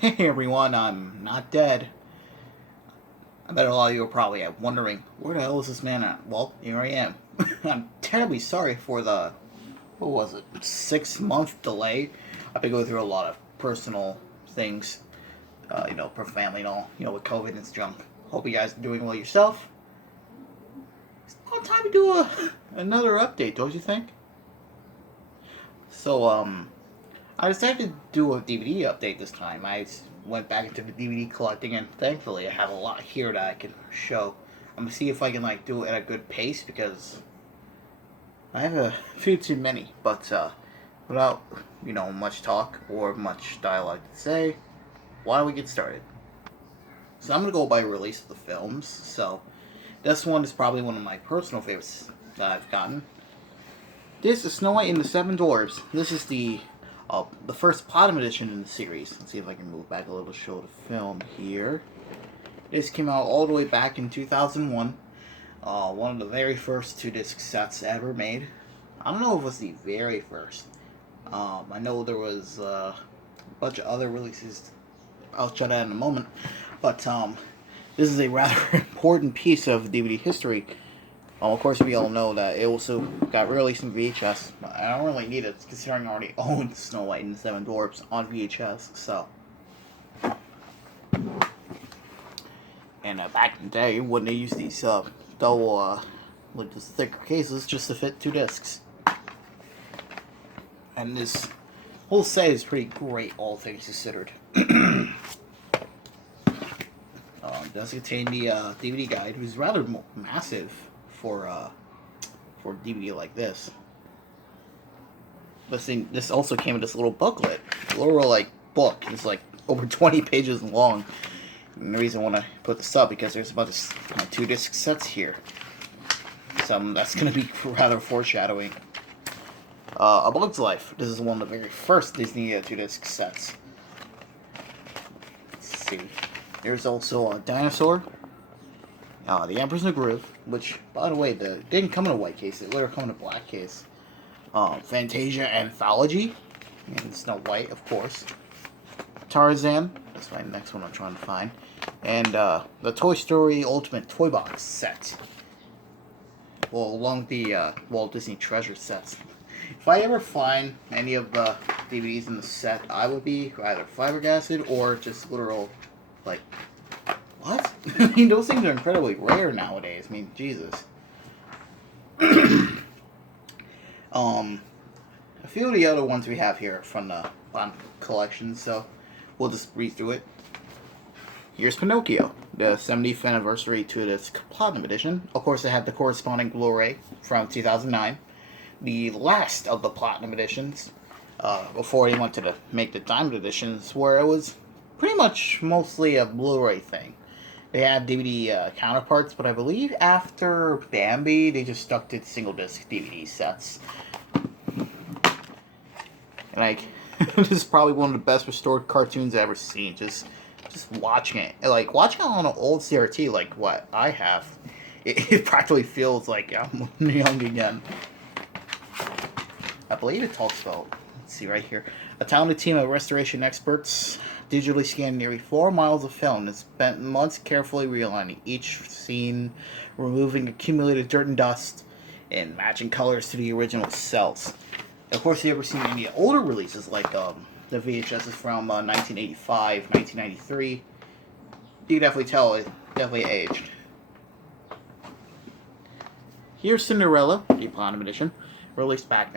Hey everyone, I'm not dead. I bet a lot of you are probably wondering, where the hell is this man at? Well, here I am. I'm terribly sorry for the, what was it, 6 month delay. I've been going through a lot of personal things, for family and all, with COVID and junk. Hope you guys are doing well yourself. It's about time to do another update, don't you think? So, I decided to do a DVD update this time. I went back into the DVD collecting, and thankfully, I have a lot here that I can show. I'm gonna see if I can do it at a good pace because I have a few too many. But without much talk or much dialogue to say, why don't we get started? So I'm gonna go by release of the films. So this one is probably one of my personal favorites that I've gotten. This is Snow White and the Seven Dwarfs. This is the first Platinum edition in the series. Let's see if I can move back a little to show the film here. This came out all the way back in 2001. One of the very first 2-disc sets ever made. I don't know if it was the very first. I know there was a bunch of other releases. I'll show that in a moment. But this is a rather important piece of DVD history. Of course, we all know that it also got released in VHS. But I don't really need it, considering I already own Snow White and the Seven Dwarfs on VHS. So, and back in the day, when they used these double, like these thicker cases, just to fit 2 discs. And this whole set is pretty great, all things considered. It does contain the DVD guide, which is rather massive for DVD like this. This also came with this little booklet, a little book. It's over 20 pages long. And the reason I want to put this up because there's a bunch of 2-disc sets here. Some that's going to be rather foreshadowing. A Bug's Life. This is one of the very first Disney 2-disc sets. Let's see. There's also a Dinosaur. The Emperor's New Groove, which, by the way, didn't come in a white case. It literally came in a black case. Fantasia Anthology. And Snow White, of course. Tarzan. That's my next one I'm trying to find. And the Toy Story Ultimate Toy Box set. Well, along the Walt Disney Treasure sets. If I ever find any of the DVDs in the set, I would be either flabbergasted or just literal, what? I mean, those things are incredibly rare nowadays. I mean, Jesus. A few of the other ones we have here from the collection, so we'll just read through it. Here's Pinocchio, the 70th anniversary to this Platinum edition. Of course, it had the corresponding Blu-ray from 2009. The last of the Platinum editions, before they went to make the Diamond editions, where it was pretty much mostly a Blu-ray thing. They had DVD counterparts, but I believe after Bambi, they just stuck to single disc DVD sets. And this is probably one of the best restored cartoons I've ever seen. Just watching it, watching it on an old CRT, like what I have, it practically feels like I'm young again. I believe it talks about, let's see right here, a talented team of restoration experts digitally scanned nearly 4 miles of film and spent months carefully realigning each scene, removing accumulated dirt and dust, and matching colors to the original cells. Of course, if you ever seen any older releases, like the VHSs from 1985, 1993, you can definitely tell it definitely aged. Here's Cinderella, the Platinum edition, released back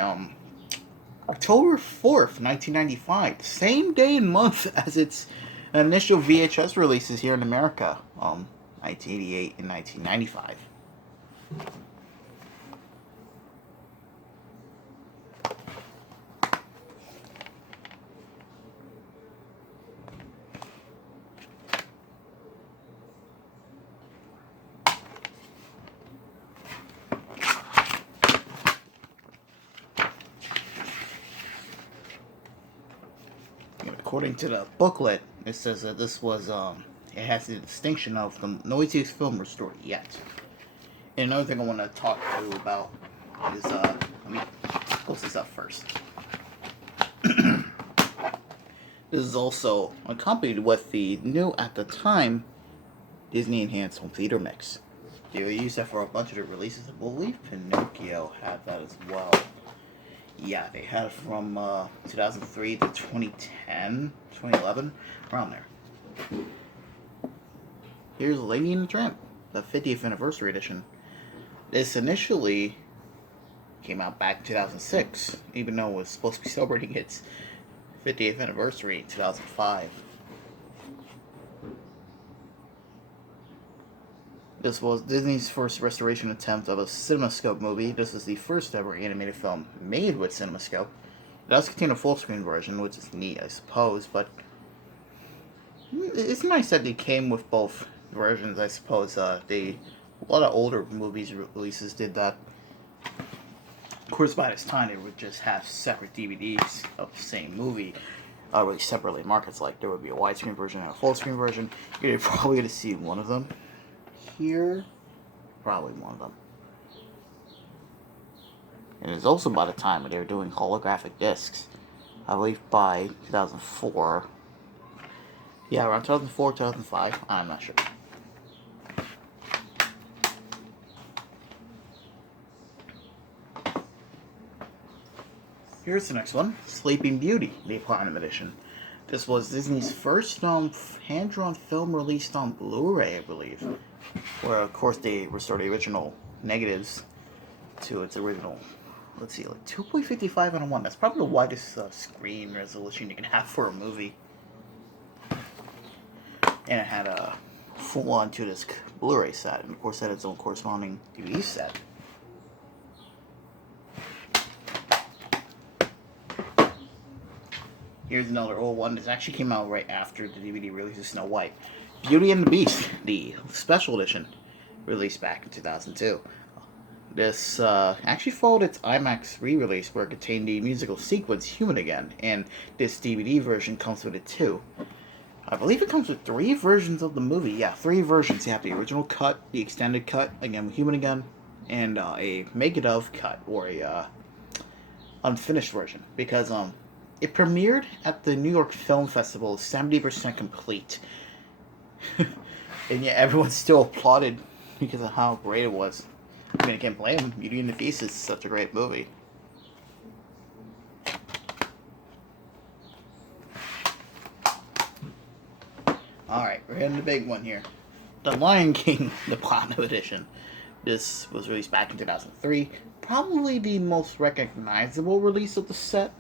October 4th, 1995, the same day and month as its initial VHS releases here in America, 1988 and 1995. According to the booklet, it says that this was, it has the distinction of the noisiest film restored yet. And another thing I want to talk to you about is, let me close this up first. This is also accompanied with the new, at the time, Disney Enhanced Home Theater Mix. They used that for a bunch of their releases. I believe Pinocchio had that as well. Yeah, they had it from 2003 to 2010, 2011, around there. Here's Lady and the Tramp, the 50th anniversary edition. This initially came out back in 2006, even though it was supposed to be celebrating its 50th anniversary in 2005. This was Disney's first restoration attempt of a CinemaScope movie. This is the first ever animated film made with CinemaScope. It does contain a full screen version, which is neat, I suppose, but it's nice that they came with both versions, I suppose. A lot of older movies releases did that. Of course, by this time, they would just have separate DVDs of the same movie, really separately markets. Like, there would be a widescreen version and a full screen version. You're probably going to see one of them here. Probably one of them. And it's also by the time when they were doing holographic discs. I believe by 2004. Yeah, around 2004, 2005. I'm not sure. Here's the next one. Sleeping Beauty, the Platinum Edition. This was Disney's first hand-drawn film released on Blu-ray, I believe. Where, of course, they restored the original negatives to its original, let's see, like 2.55 on 1. That's probably the widest screen resolution you can have for a movie. And it had a full-on 2-disc Blu-ray set, and of course it had its own corresponding DVD set. Here's another old one. This actually came out right after the DVD release of Snow White. Beauty and the Beast, the special edition, released back in 2002. This actually followed its IMAX re-release where it contained the musical sequence Human Again, and this DVD version comes with it too. I believe it comes with 3 versions of the movie. Yeah, 3 versions. You have the original cut, the extended cut, again with Human Again, and a make-it-of cut, or a unfinished version. Because it premiered at the New York Film Festival 70% complete. And yet everyone still applauded because of how great it was. I mean, I can't blame them. Beauty and the Beast is such a great movie. Alright, we're hitting the big one here. The Lion King, the Platinum Edition. This was released back in 2003. Probably the most recognizable release of the set.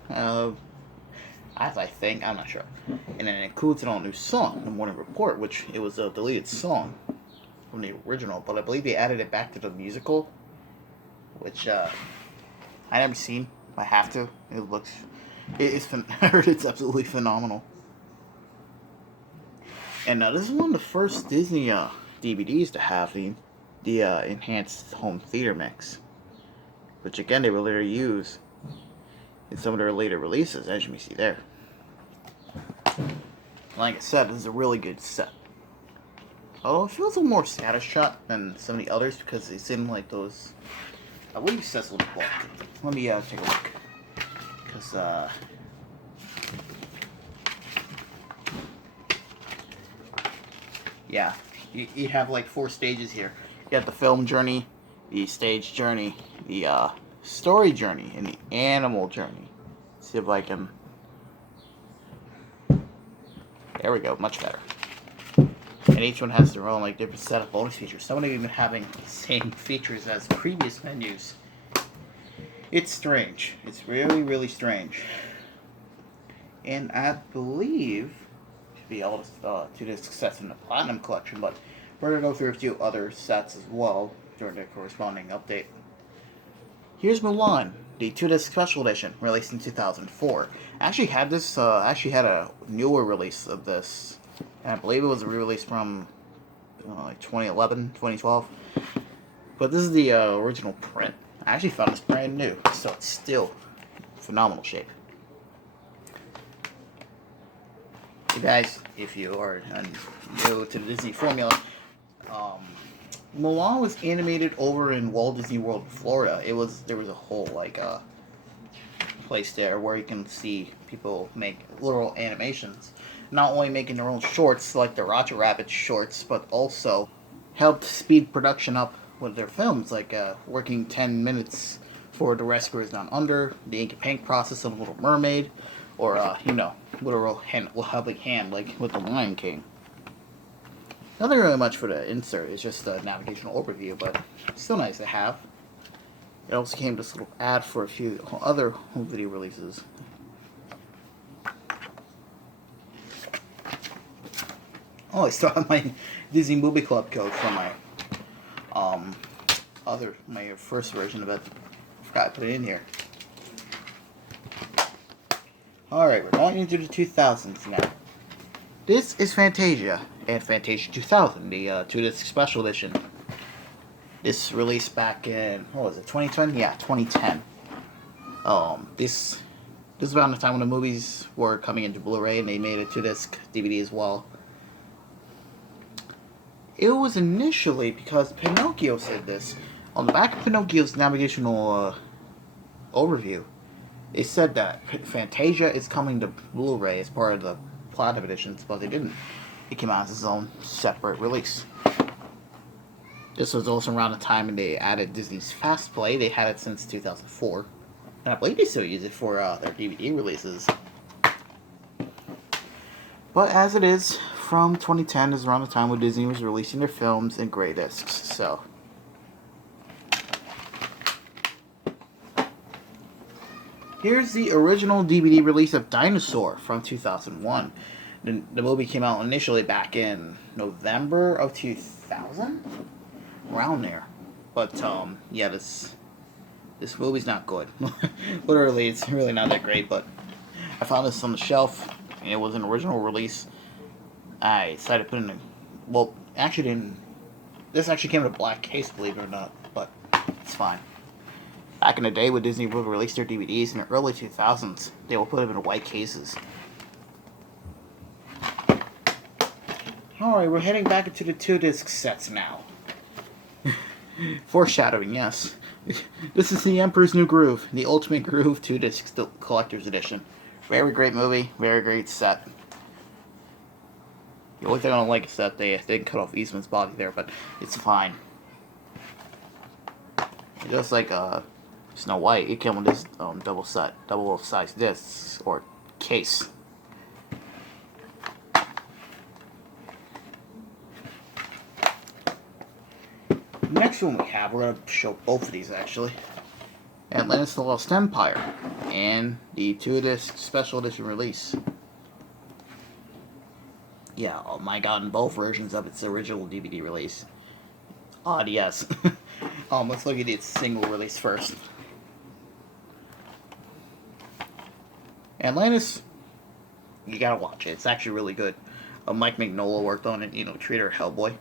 As I think, I'm not sure. And then it includes an all-new song, The Morning Report, which it was a deleted song from the original, but I believe they added it back to the musical, which I never seen. I have to. I heard it's absolutely phenomenal. And this is one of the first Disney DVDs to have the enhanced home theater mix, which again they will later use in some of their later releases, as you may see there. Like I said, this is a really good set. Oh, it feels a little more scattershot than some of the others because it's in like those. I believe it says on the book. Let me take a look. Because yeah, you have like 4 stages here. You got the film journey, the stage journey, the story journey, and the animal journey. See if I can. There we go, much better. And each one has their own like different set of bonus features. Some of them even having the same features as previous menus. It's strange. It's really, really strange. And I believe should be able to do success in the Platinum Collection, but we're going to go through a few other sets as well during the corresponding update. Here's Mulan, the 2-disc special edition, released in 2004. I actually had this. Actually had a newer release of this, and I believe it was a re-release from like 2011, 2012. But this is the original print. I actually found this brand new, so it's still phenomenal shape. Hey guys, if you are new to the Disney formula, Mulan was animated over in Walt Disney World, Florida. There was a whole like place there where you can see people make little animations. Not only making their own shorts like the Roger Rabbit shorts, but also helped speed production up with their films, like working 10 minutes for The Rescuers Down Under, the ink and paint process of Little Mermaid, or, literal helping hand, like with The Lion King. Nothing really much for the insert, it's just a navigational overview, but still nice to have. It also came this little ad for a few other home video releases. Oh, I still have my Disney Movie Club code from my first version of it. I forgot to put it in here. Alright, we're going into the 2000s now. This is Fantasia, and Fantasia 2000, the 2-disc special edition. This released back in, what was it, 2010? Yeah, 2010. This is around the time when the movies were coming into Blu-ray, and they made a 2-disc DVD as well. It was initially because Pinocchio said this. On the back of Pinocchio's navigational overview, it said that Fantasia is coming to Blu-ray as part of the Platinum editions, but they didn't. It came out as its own separate release. This was also around the time when they added Disney's Fast Play. They had it since 2004. And I believe they still use it for their DVD releases. But as it is, from 2010 is around the time when Disney was releasing their films in gray discs, so. Here's the original DVD release of Dinosaur from 2001. The movie came out initially back in November of 2000? Around there. But, yeah, this movie's not good. Literally, it's really not that great, but I found this on the shelf, and it was an original release. I decided to put it in well, actually didn't. This actually came in a black case, believe it or not, but it's fine. Back in the day when Disney would release their DVDs in the early 2000s, they would put them in white cases. Alright, we're heading back into the 2-disc sets now. Foreshadowing, yes. This is The Emperor's New Groove, the Ultimate Groove 2-disc collector's edition. Very great movie, very great set. The only thing I don't like is that they didn't cut off Eastman's body there, but it's fine. Just like Snow White, it came with this double-sized discs, or case. Next one we have, we're going to show both of these actually. Atlantis the Lost Empire, and the 2-disc special edition release. Yeah, oh my god, in both versions of its original DVD release. Odd, yes. Let's look at its single release first. Atlantis, you gotta watch it. It's actually really good. Mike Mignola worked on it, creator of Hellboy.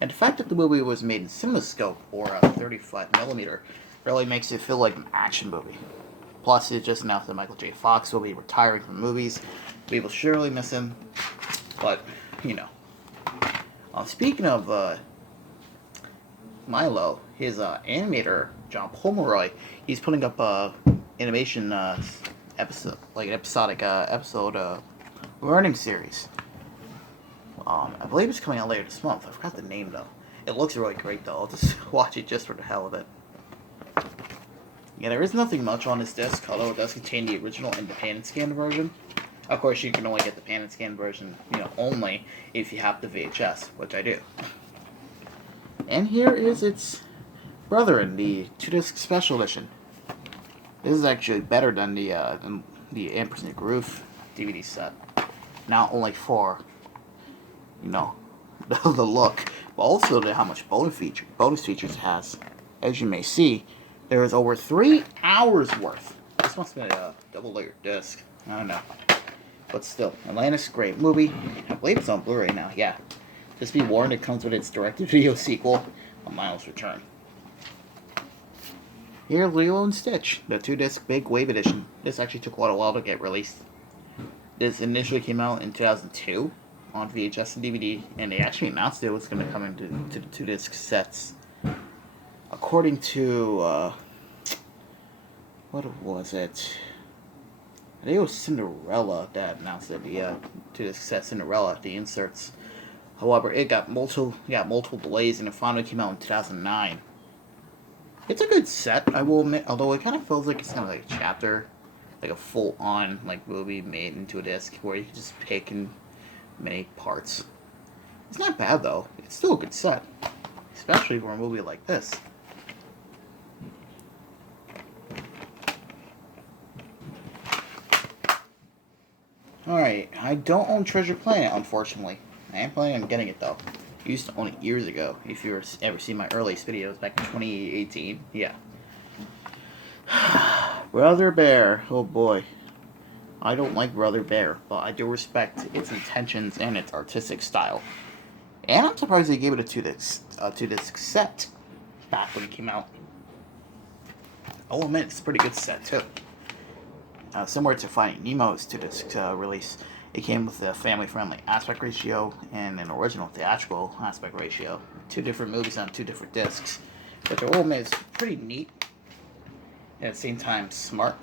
And the fact that the movie was made in CinemaScope, or 35mm, really makes it feel like an action movie. Plus, it just announced that Michael J. Fox will be retiring from movies. People surely miss him. But, speaking of Milo, his animator, John Pomeroy, he's putting up animation episode, like an episodic episode learning series. I believe it's coming out later this month. I forgot the name though. It looks really great though. I'll just watch it just for the hell of it. Yeah, there is nothing much on this disc, although it does contain the original and the pan and scan version. Of course, you can only get the pan and scan version, only if you have the VHS, which I do. And here is its brother in the 2-disc special edition. This is actually better than the Emperor's New Groove DVD set. Not only for, the look, but also how much bonus features it has. As you may see, there is over 3 hours worth. This must have been a double-layered disc. I don't know. But still, Atlantis, great movie. I believe it's on Blu-ray now, yeah. Just be warned, it comes with its direct-to-video sequel, A Miles Return. Here, Lilo and Stitch, the 2-disc Big Wave Edition. This actually took quite a while to get released. This initially came out in 2002 on VHS and DVD, and they actually announced it was going to come into the 2-disc sets. According to, what was it? I think it was Cinderella that announced it. To the set Cinderella, the inserts. However, it got multiple delays, and it finally came out in 2009. It's a good set, I will admit. Although it kind of feels like it's kind of like a chapter, like a full-on like movie made into a disc where you can just pick in many parts. It's not bad though. It's still a good set, especially for a movie like this. Alright, I don't own Treasure Planet, unfortunately. I am planning on getting it though. I used to own it years ago. If you ever seen my earliest videos back in 2018, yeah. Brother Bear, oh boy. I don't like Brother Bear, but I do respect its intentions and its artistic style. And I'm surprised they gave it a two-disc set back when it came out. I'll admit, it's a pretty good set too. Similar to Finding Nemo's two-disc release, it came with a family-friendly aspect ratio and an original theatrical aspect ratio. Two different movies on two different discs. But the whole is pretty neat, and at the same time smart.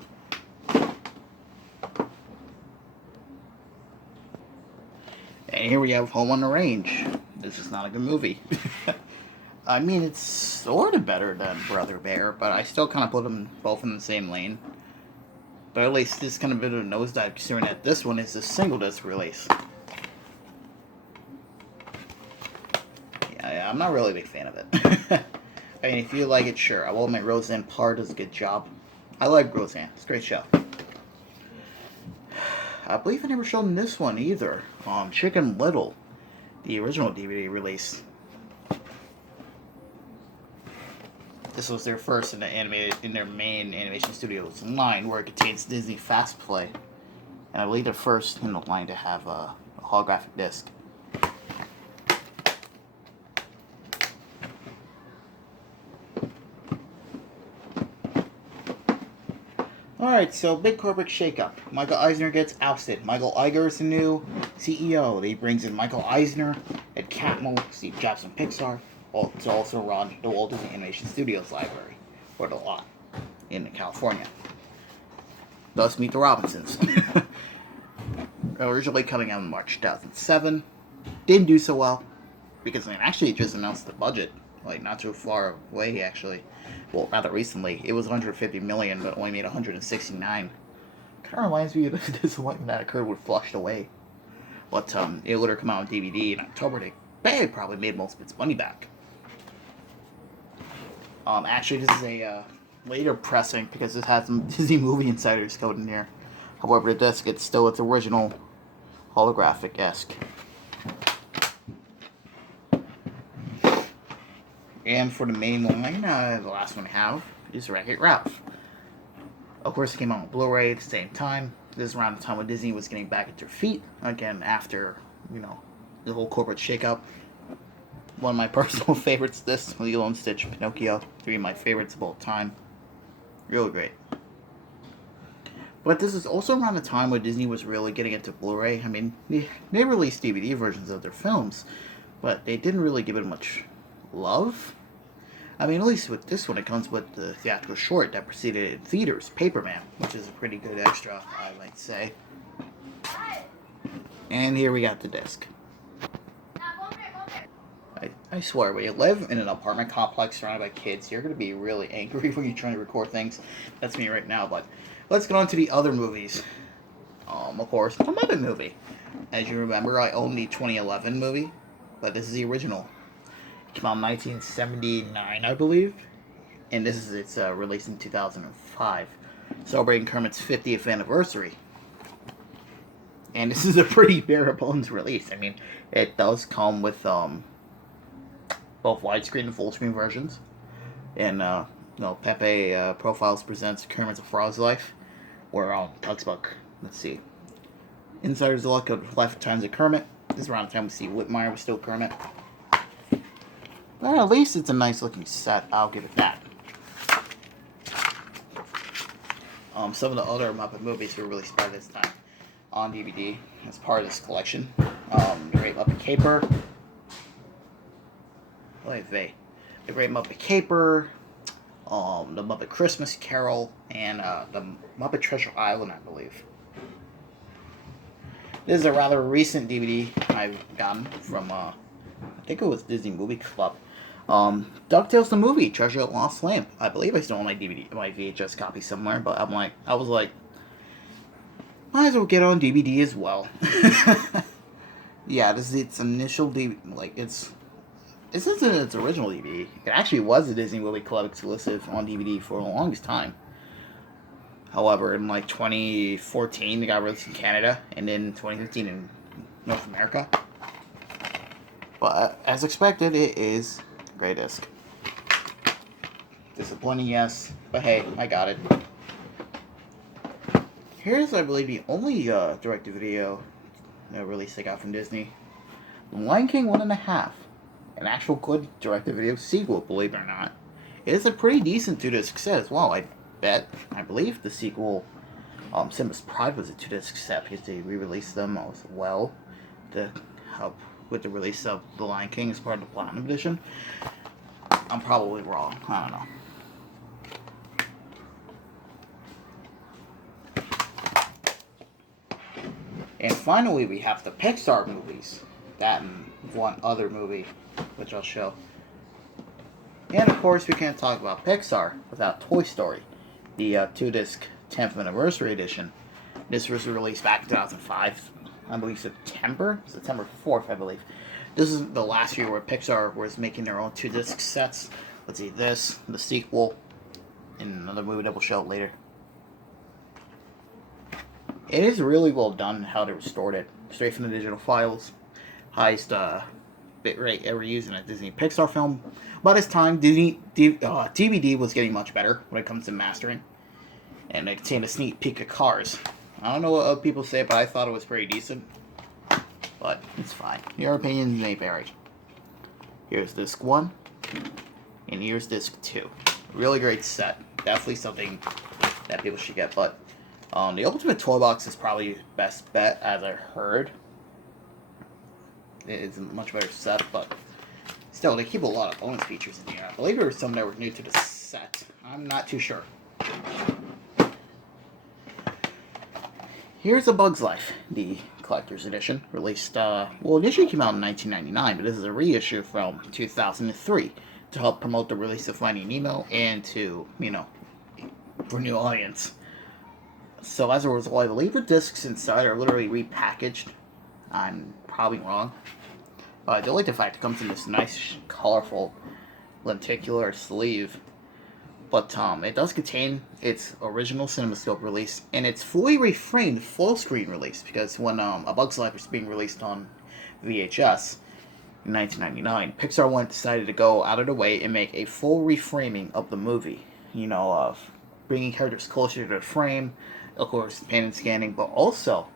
And here we have Home on the Range. This is not a good movie. I mean, it's sort of better than Brother Bear, but I still kind of put them both in the same lane. But at least this kind of bit of a nosedive considering that this one is a single disc release. Yeah, I'm not really a big fan of it. I mean, if you like it, sure. I will admit Roseanne Parr does a good job. I like Roseanne. It's a great show. I believe I never showed them this one either. Chicken Little, the original DVD release. This was their first in their main animation studios line, where it contains Disney Fast Play, and I believe they're first in the line to have a holographic disc. Alright, so big corporate shakeup. Michael Eisner gets ousted. Michael Iger is the new CEO. He brings in Michael Eisner, Ed Catmull, Steve Jobs from Pixar, to also run the Walt Disney Animation Studios library, or the lot, in California. Thus, meet the Robinsons. Originally coming out in March 2007. Didn't do so well, because they actually just announced the budget, like not too far away actually. Well, rather recently. It was 150 million, but only made 169. Kind of reminds me of the disappointment that occurred with Flushed Away. But it later come out on DVD in October. They probably made most of its money back. Actually, this is a later pressing because this has some Disney Movie Insiders code in here. However, the disc it's still its original holographic-esque. And for the main line, the last one I have is Wreck-It Ralph. Of course, it came out on Blu-ray at the same time. This is around the time when Disney was getting back at their feet again after, the whole corporate shakeup. One of my personal favorites, this, Lilo and Stitch, Pinocchio, 3 of my favorites of all time. Really great. But this is also around the time when Disney was really getting into Blu-ray. I mean, they released DVD versions of their films, but they didn't really give it much love. I mean, at least with this one, it comes with the theatrical short that preceded it in theaters, Paperman, which is a pretty good extra, I might say. And here we got the disc. I swear, when you live in an apartment complex surrounded by kids, you're going to be really angry when you're trying to record things. That's me right now, but let's get on to the other movies. Of course, the Muppet movie. As you remember, I own the 2011 movie, but this is the original. It came out in 1979, I believe, and this is its release in 2005, celebrating Kermit's 50th anniversary. And this is a pretty bare bones release. I mean, it does come with both widescreen and full screen versions. And Pepe Profiles presents Kermit's A Frog's Life, where talks about, let's see, Insider's Luck of Life and Times of Kermit. This is around the time we see Whitmire was still Kermit. But at least it's a nice looking set, I'll give it that. Some of the other Muppet movies were released by this time on DVD as part of this collection. The Great Muppet Caper. The Great Muppet Caper. The Muppet Christmas Carol. And the Muppet Treasure Island, I believe. This is a rather recent DVD I've gotten from, I think it was Disney Movie Club. DuckTales the movie, Treasure of Lost Lamp. I believe I still own my DVD, my VHS copy somewhere, but I was like, might as well get on DVD as well. Yeah, this is its initial DVD. Like, this isn't its original DVD. It actually was a Disney Movie Club exclusive on DVD for the longest time. However, in like 2014, it got released in Canada, and then 2015 in North America. But as expected, it is a great disc. Disappointing, yes, but hey, I got it. Here's, I believe, the only direct-to-video release I got from Disney. The Lion King 1.5. An actual good direct-to-video sequel, believe it or not. It is a pretty decent 2-disc set as well. I believe the sequel, Simba's Pride, was a 2-disc set because they re-released them as well to help with the release of The Lion King as part of the Platinum Edition. I'm probably wrong. I don't know. And finally, we have the Pixar movies. That and one other movie, which I'll show. And of course, we can't talk about Pixar without Toy Story, the 2-disc 10th anniversary edition. This was released back in 2005. I believe September 4th, I believe. This is the last year where Pixar was making their own 2-disc sets. Let's see, this, the sequel, and another movie that we'll show later. It is really well done how they restored it. Straight from the digital files. Highest bitrate ever used in a Disney Pixar film. By this time, DVD was getting much better when it comes to mastering. And it contained a sneak peek of Cars. I don't know what other people say, but I thought it was pretty decent. But it's fine. Your opinions may vary. Here's disc 1. And here's disc 2. Really great set. Definitely something that people should get, but the Ultimate Toy Box is probably your best bet, as I heard. It's a much better set, but still, they keep a lot of bonus features in here. I believe there were some that were new to the set. I'm not too sure. Here's A Bug's Life, the collector's edition, released, initially came out in 1999, but this is a reissue from 2003 to help promote the release of Finding Nemo and to, for a new audience. So as a result, I believe the discs inside are literally repackaged. I'm probably wrong. But I do like the fact it comes in this nice, colorful, lenticular sleeve. But it does contain its original CinemaScope release and its fully reframed full-screen release. Because when A Bug's Life was being released on VHS in 1999, Pixar decided to go out of the way and make a full reframing of the movie. Of bringing characters closer to the frame, of course, pan and scanning, but also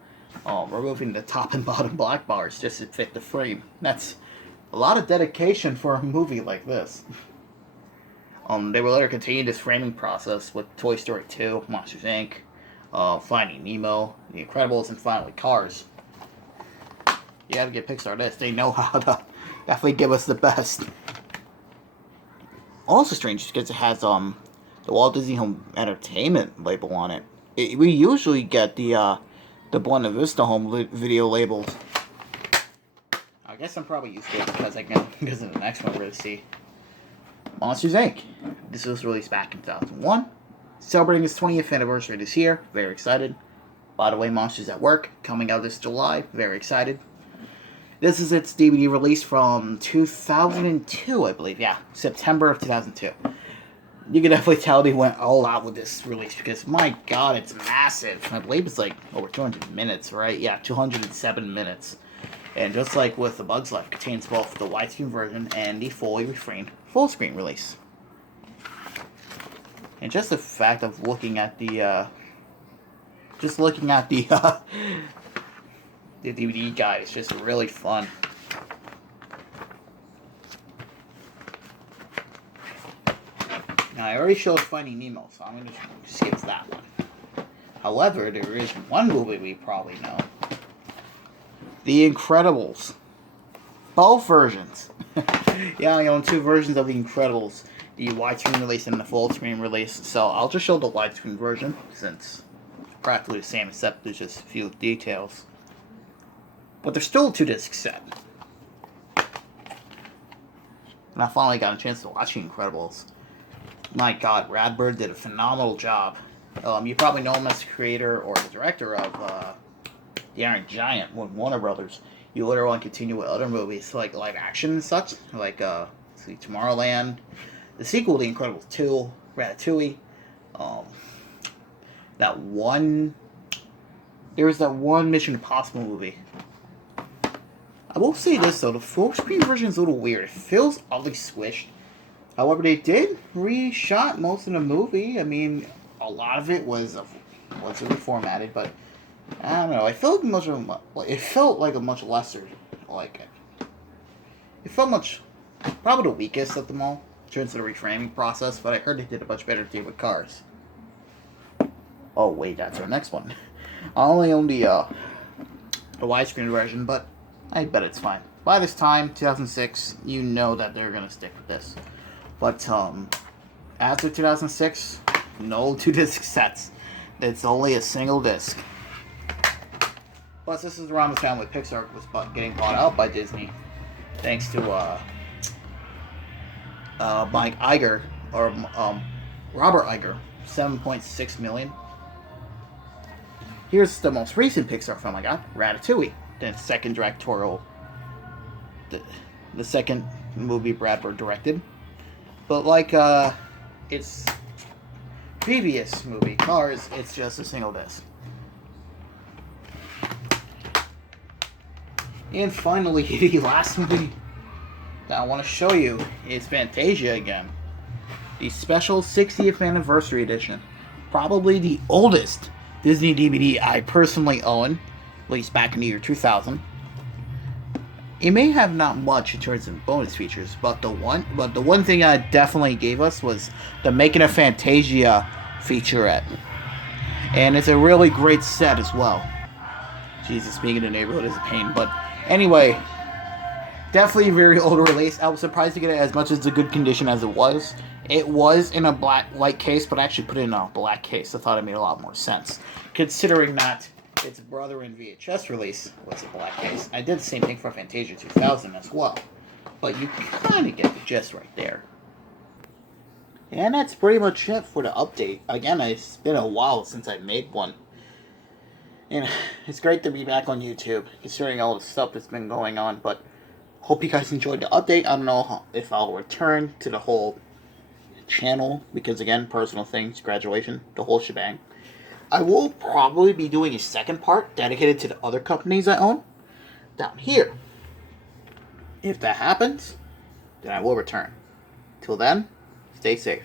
removing the top and bottom black bars just to fit the frame. That's a lot of dedication for a movie like this. They will later continue this framing process with Toy Story 2, Monsters Inc., Finding Nemo, The Incredibles, and finally Cars. You gotta get Pixar this. They know how to definitely give us the best. Also strange because it has the Walt Disney Home Entertainment label on it. We usually get the Buena Vista Home Video labels. I guess I'm probably used to it because of the next one we're going to see. Monsters Inc. This was released back in 2001. Celebrating its 20th anniversary this year. Very excited. By the way, Monsters at Work, coming out this July. Very excited. This is its DVD release from 2002, I believe. Yeah, September of 2002. You can definitely tell they went all out with this release because, my god, it's massive. I believe it's like over 200 minutes, right? Yeah, 207 minutes. And just like with The Bug's Life, contains both the widescreen version and the fully reframed full-screen release. And just the fact of looking at the DVD guide is just really fun. Now, I already showed Finding Nemo, so I'm going to skip that one. However, there is one movie we probably know. The Incredibles. Both versions. Yeah, I own two versions of The Incredibles. The widescreen release and the full screen release. So I'll just show the widescreen version, since it's practically the same except there's just a few details. But they're still a 2-disc set. And I finally got a chance to watch The Incredibles. My God, Radbird did a phenomenal job. You probably know him as the creator or the director of The Iron Giant with Warner Brothers. You later on continue with other movies like live action and such, like Tomorrowland, the sequel to The Incredibles 2, Ratatouille. Um, that one, there was that one Mission Impossible movie. I will say this though, the full screen version is a little weird. It feels oddly squished. However, they did reshot most of the movie. I mean, a lot of it was reformatted, but I don't know. It felt like a much lesser, it felt much, probably the weakest of them all in terms of the reframing process. But I heard they did a much better deal with Cars. Oh wait, that's our next one. I only own the widescreen version, but I bet it's fine. By this time, 2006, you know that they're gonna stick with this. But after 2006, no 2-disc sets. It's only a single disc. Plus, this is around the time when Pixar was getting bought out by Disney, thanks to Mike Iger or Robert Iger, $7.6 million. Here's the most recent Pixar film I got, Ratatouille, the second directorial, the second movie Brad Bird directed. But like its previous movie, Cars, it's just a single disc. And finally, the last movie that I want to show you is Fantasia again. The special 60th anniversary edition. Probably the oldest Disney DVD I personally own, at least back in the year 2000. It may have not much in terms of bonus features, but the one thing I definitely gave us was the Making of Fantasia featurette. And it's a really great set as well. Jesus, being in the neighborhood is a pain, but anyway, definitely a very old release. I was surprised to get it as much as a good condition as it was. It was in a white case, but I actually put it in a black case. I thought it made a lot more sense, considering that its brother in VHS release was a black case. I did the same thing for Fantasia 2000 as well, but you kind of get the gist right there. And that's pretty much it for the update. Again, it's been a while since I made one. And it's great to be back on YouTube, considering all the stuff that's been going on, but hope you guys enjoyed the update. I don't know if I'll return to the whole channel, because again, personal things, graduation, the whole shebang. I will probably be doing a second part dedicated to the other companies I own down here. If that happens, then I will return. Till then, stay safe.